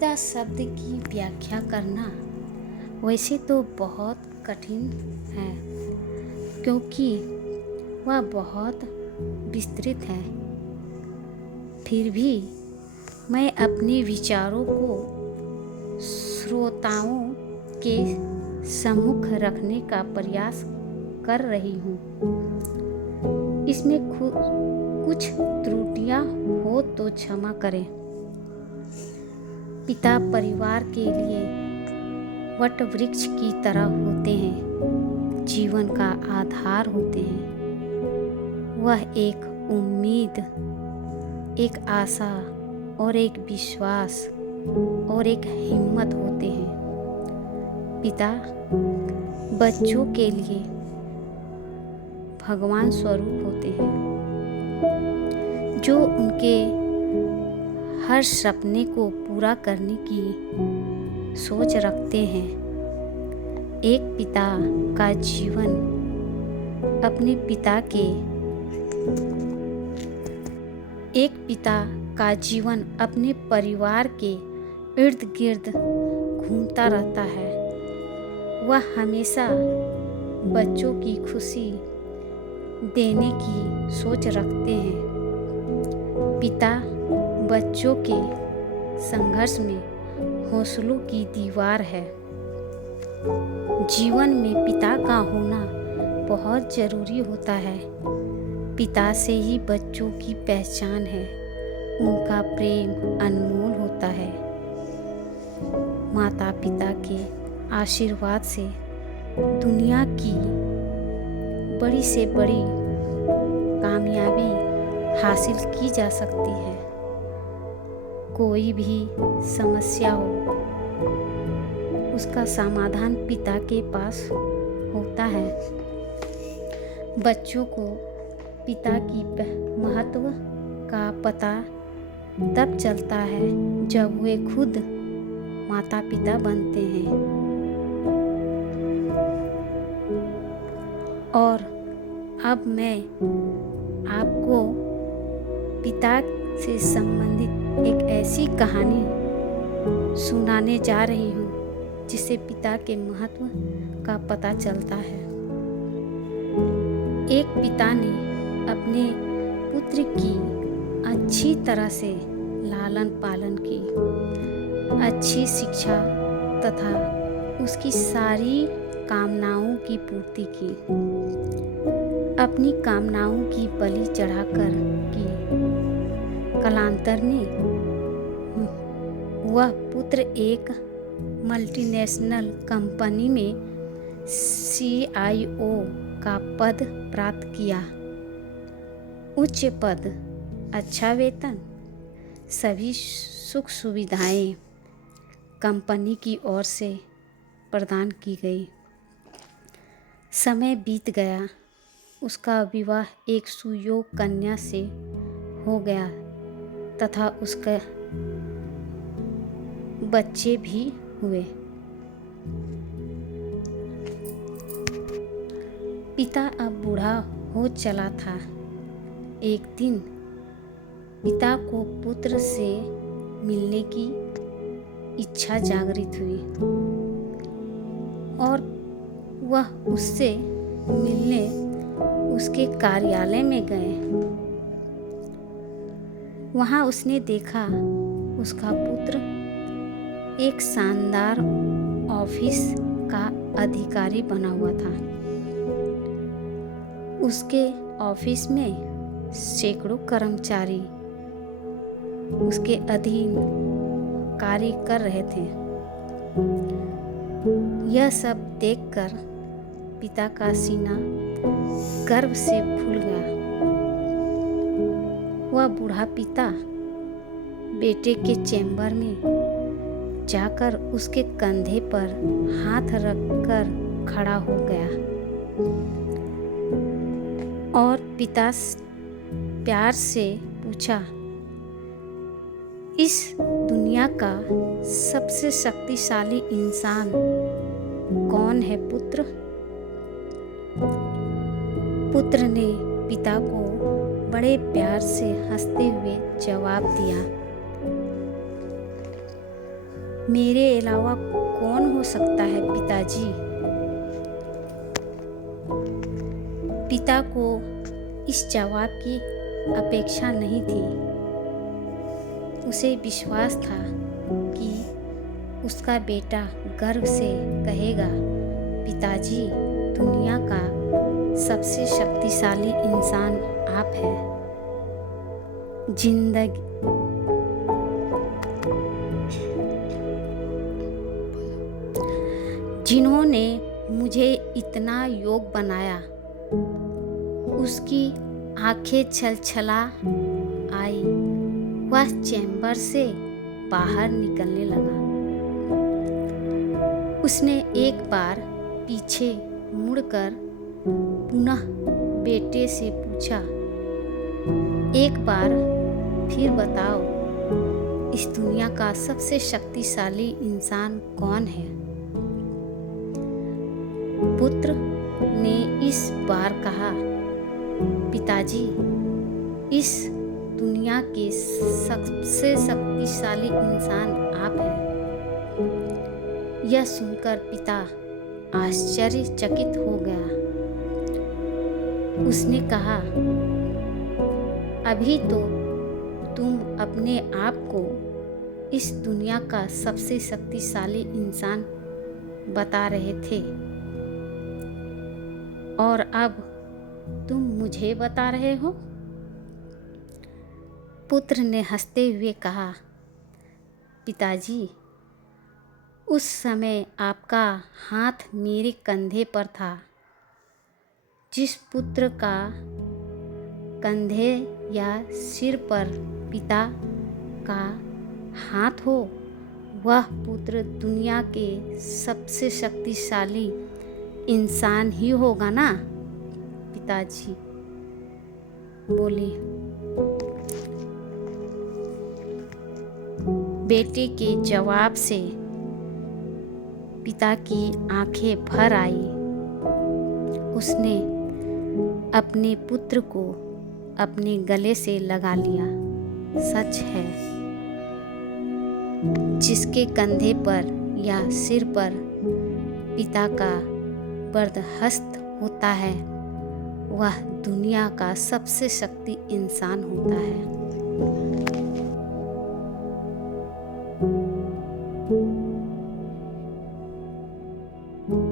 पिता शब्द की व्याख्या करना वैसे तो बहुत कठिन है, क्योंकि वह बहुत विस्तृत है। फिर भी मैं अपने विचारों को श्रोताओं के सम्मुख रखने का प्रयास कर रही हूँ। इसमें कुछ त्रुटियां हो तो क्षमा करें। पिता परिवार के लिए वट वृक्ष की तरह होते हैं, जीवन का आधार होते हैं। वह एक उम्मीद, एक आशा और एक विश्वास और एक हिम्मत होते हैं। पिता बच्चों के लिए भगवान स्वरूप होते हैं, जो उनके हर सपने को पूरा करने की सोच रखते हैं। एक पिता का जीवन अपने परिवार के इर्द गिर्द घूमता रहता है। वह हमेशा बच्चों की खुशी देने की सोच रखते हैं। पिता बच्चों के संघर्ष में हौसलों की दीवार है। जीवन में पिता का होना बहुत जरूरी होता है। पिता से ही बच्चों की पहचान है। उनका प्रेम अनमोल होता है। माता पिता के आशीर्वाद से दुनिया की बड़ी से बड़ी कामयाबी हासिल की जा सकती है। कोई भी समस्या हो, उसका समाधान पिता के पास होता है। बच्चों को पिता की महत्व का पता तब चलता है जब वे खुद माता पिता बनते हैं। और अब मैं आपको पिता से संबंधित एक ऐसी कहानी सुनाने जा रही हूँ जिससे पिता के महत्व का पता चलता है। एक पिता ने अपने पुत्र की अच्छी तरह से लालन पालन की, अच्छी शिक्षा तथा उसकी सारी कामनाओं की पूर्ति की। अपनी कामनाओं की बलि चढ़ाकर की। कालांतर में वह पुत्र एक मल्टीनेशनल कंपनी में CIO का पद प्राप्त किया। उच्च पद, अच्छा वेतन, सभी सुख सुविधाएं कंपनी की ओर से प्रदान की गई। समय बीत गया। उसका विवाह एक सुयोग्य कन्या से हो गया तथा उसके बच्चे भी हुए। पिता अब बूढ़ा हो चला था। एक दिन पिता को पुत्र से मिलने की इच्छा जागृत हुई और वह उससे मिलने उसके कार्यालय में गए। वहां उसने देखा उसका पुत्र एक शानदार ऑफिस का अधिकारी बना हुआ था। उसके ऑफिस में सैकड़ों कर्मचारी उसके अधीन कार्य कर रहे थे। यह सब देखकर पिता का सीना गर्व से फूल गया। वह बूढ़ा पिता बेटे के चैम्बर में जाकर उसके कंधे पर हाथ रखकर खड़ा हो गया और पिता प्यार से पूछा, इस दुनिया का सबसे शक्तिशाली इंसान कौन है पुत्र? पुत्र ने पिता को बड़े प्यार से हंसते हुए जवाब दिया, मेरे अलावा कौन हो सकता है पिताजी? पिता को इस जवाब की अपेक्षा नहीं थी। उसे विश्वास था कि उसका बेटा गर्व से कहेगा, पिताजी, दुनिया का सबसे शक्तिशाली इंसान आप हैं। जिन्होंने मुझे इतना योग्य बनाया। उसकी आंखें छलछला आई। वह चैम्बर से बाहर निकलने लगा। उसने एक बार पीछे मुड़कर पुनः बेटे से पूछा, एक बार फिर बताओ, इस दुनिया का सबसे शक्तिशाली इंसान कौन है? पुत्र ने इस बार कहा, पिताजी, इस दुनिया के सबसे शक्तिशाली इंसान आप हैं। यह सुनकर पिता आश्चर्यचकित हो गया। उसने कहा, अभी तो तुम अपने आप को इस दुनिया का सबसे शक्तिशाली इंसान बता रहे थे, और अब तुम मुझे बता रहे हो? पुत्र ने हंसते हुए कहा, पिताजी, उस समय आपका हाथ मेरे कंधे पर था। जिस पुत्र का कंधे या सिर पर पिता का हाथ हो, वह पुत्र दुनिया के सबसे शक्तिशाली इंसान ही होगा ना? पिताजी बोले। बेटे के जवाब से पिता की आंखें भर आई। उसने अपने पुत्र को अपने गले से लगा लिया। सच है, जिसके कंधे पर या सिर पर पिता का बर्दहस्त होता है, वह दुनिया का सबसे शक्ति इंसान होता है।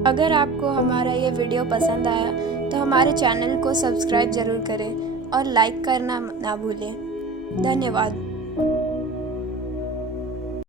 अगर आपको हमारा ये वीडियो पसंद आया तो हमारे चैनल को सब्सक्राइब ज़रूर करें और लाइक करना ना भूलें। धन्यवाद।